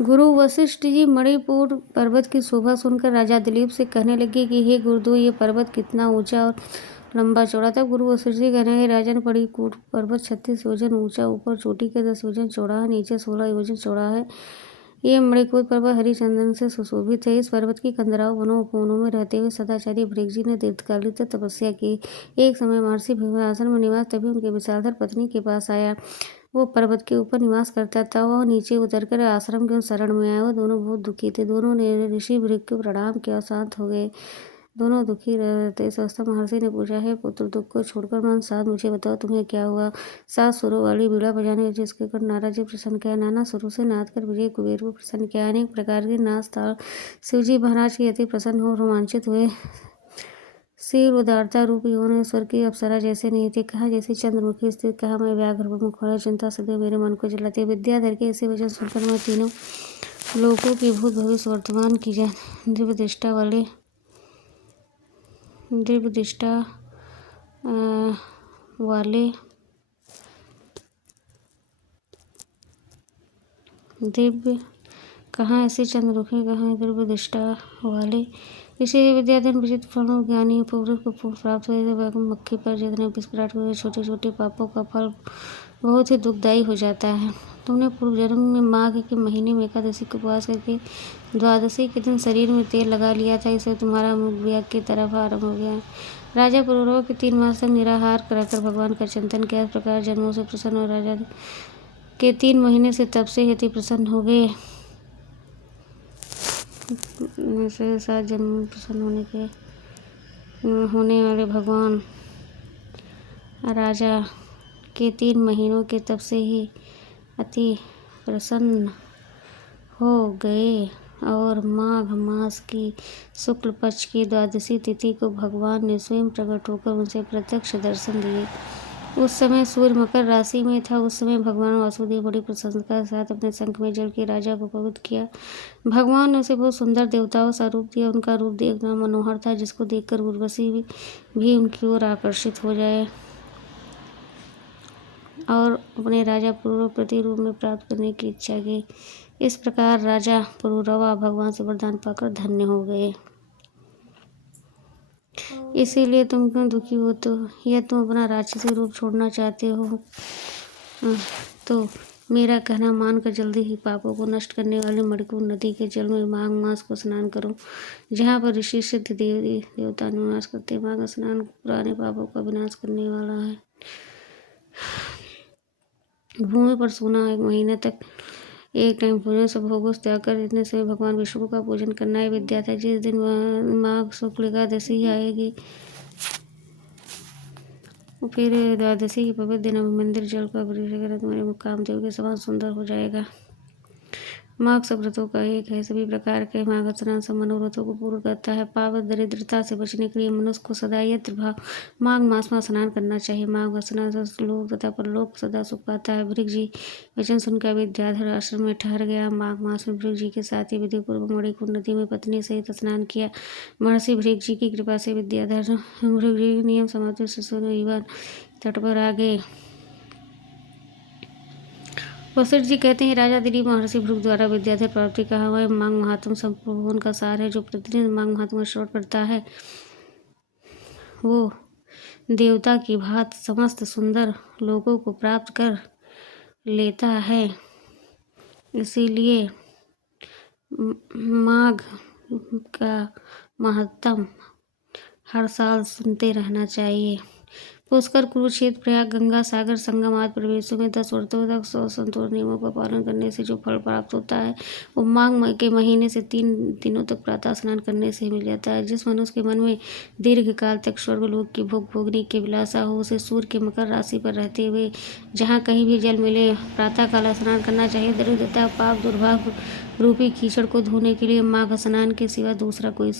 गुरु वशिष्ठ जी मणिपुर पर्वत की शोभा सुनकर राजा दिलीप से कहने लगे कि हे गुरुदेव, ये पर्वत कितना ऊंचा और लंबा चौड़ा था। गुरु वशिष्ठ जी कहने लगे, राजन, मणिपुर पर्वत 36 योजन ऊंचा, ऊपर चोटी के 10 योजन चौड़ा है, नीचे 16 योजन चौड़ा है। ये मणिपुर पर्वत हरिचंदन से सुशोभित है। इस पर्वत की कंदराओं वनों उपवनों में रहते हुए सदाचार्य भृगु जी ने दीर्घकालिक तपस्या की। एक समय महर्षि भृगु आश्रम में निवास, तभी उनके विशालधर पत्नी के पास आया। वो पर्वत के ऊपर निवास करता था। वह नीचे उतरकर आश्रम के शरण में आए। वह दोनों बहुत दुखी थे। दोनों ने ऋषि भृगु को प्रणाम किया, शांत हो गए। दोनों दुखी रहते। इस अवस्था महर्षि ने पूछा, है पुत्र, दुख को छोड़कर मन शांत, मुझे बताओ तुम्हें क्या हुआ। 7 सुरों वाली बीड़ा बजाने जिसके कर नारद जी प्रसन्न किया, नाना सुरों से नाद कर विजय कुबेर को प्रसन्न किया, अनेक प्रकार के नाच ताल शिवजी महाराज के अति प्रसन्न हो रोमांचित हुए। शिव उदारता रूप यौन स्वर की अप्सरा जैसे नहीं थे, कहा जैसे चंद्रमुखी स्थित, कहा मैं व्याघ्र मुख वाला, चिंता सदैव मेरे मन को जलाती। विद्याधर के ऐसे वचन सुनकर मैं तीनों लोगों की भूत भविष्य वर्तमान की दिव्य दृष्टा वाले दिव्य कहाँ ऐसे चंद्रमुखी, कहाँ दिव्य दृष्टा वाले इसे विद्याधन विजित फलों ज्ञानी उपवृत को प्राप्त हुए। वैकुंठ मक्खी पर जितने विस्फोट हुए, छोटे छोटे पापों का फल बहुत ही दुखदायी हो जाता है। तुमने पूर्व जन्म में माघ के महीने में एकादशी को उपवास करके द्वादशी के दिन शरीर में तेल लगा लिया था, इससे तुम्हारा मुख व्याग की तरफ आरंभ हो गया। राजा पुरुरव के 3 मास तक निराहार रहकर भगवान का चिंतन किया। इस प्रकार जन्मों से प्रसन्न हो राजा के 3 महीने से तप से अति प्रसन्न हो गए। से 7 जन्म प्रसन्न होने वाले भगवान राजा के 3 महीनों के तप से ही अति प्रसन्न हो गए और माघ मास की शुक्ल पक्ष की द्वादशी तिथि को भगवान ने स्वयं प्रकट होकर उनसे प्रत्यक्ष दर्शन दिए। उस समय सूर्य मकर राशि में था। उस समय भगवान वासुदेव बड़ी प्रसन्नता के साथ अपने शंख में जल के राजा को पवित्र किया। भगवान ने उसे बहुत सुंदर देवताओं सा रूप दिया। उनका रूप देखना मनोहर था, जिसको देखकर उर्वशी भी उनकी ओर आकर्षित हो जाए और अपने राजा पुरुरव प्रति रूप में प्राप्त करने की इच्छा की। इस प्रकार राजा पुरुरवा भगवान से वरदान पाकर धन्य हो गए। इसीलिए तुम क्यों दुखी हो, तो यह तुम अपना राक्षसी रूप छोड़ना चाहते हो तो मेरा कहना मानकर जल्दी ही पापों को नष्ट करने वाली मणिपुर नदी के जल में माघ मास को स्नान करो, जहाँ पर ऋषि सिद्ध देवता निवास करते। माघ स्नान पुराने पापों का विनाश करने वाला है। भूमि पर सोना 1 महीने तक एक टाइम पूजन से भोगों से त्याग कर इतने समय भगवान विष्णु का पूजन करना है विद्या था। जिस दिन माघ शुक्ल एकादशी आएगी, फिर द्वादशी की पवित्र दिन मंदिर जल का अभिषेक करें, तुम्हारे कामदेव के समान सुंदर हो जाएगा। माघ सब व्रतों का एक है। सभी प्रकार के माघ स्नान सब मनोरथों को पूर्ण करता है। पाप दरिद्रता से बचने के लिए मनुष्य को सदा यत्र भाव माघ मास में स्नान करना चाहिए। माघ स्नान से लोक तथा परलोक सदा सुख पाता है। भृगु जी वचन सुनकर विद्याधर आश्रम में ठहर गया। माघ मास में भृगु जी के साथ ही विधिपूर्वक मणिपुर नदी में पत्नी सहित स्नान किया। महर्षि भृगु जी की कृपा से विद्याधर भृगु जी नियम समाप्त युवा तट पर आ गए। वशिष्ठ जी कहते हैं, राजा दिलीप महर्षि भृगु द्वारा विद्याधर प्राप्ति कहा हुआ माघ महात्म संपूर्ण का सार है। जो प्रतिदिन माघ महात्म श्रवण करता है वो देवता की भांति समस्त सुंदर लोगों को प्राप्त कर लेता है। इसीलिए माघ का महत्तम हर साल सुनते रहना चाहिए। पुष्कर, कुरुक्षेत्र, प्रयाग, गंगा सागर, संगम आदि प्रदेशों में 10 व्रतों तक 100 संतोष नियमों का पालन करने से जो फल प्राप्त होता है वो माघ के महीने से 3 दिनों तक प्रातः स्नान करने से मिल जाता है। जिस मनुष्य के मन में दीर्घ काल तक स्वर्गलोक की भोग भोगने की विलासा हो, उसे सूर्य के मकर राशि पर रहते हुए जहाँ कहीं भी जल मिले प्रातः काल स्नान करना चाहिए। दरिद्रता, पाप, दुर्भाग्य रूपी कीचड़ को धोने के लिए माघ स्नान के सिवा दूसरा कोई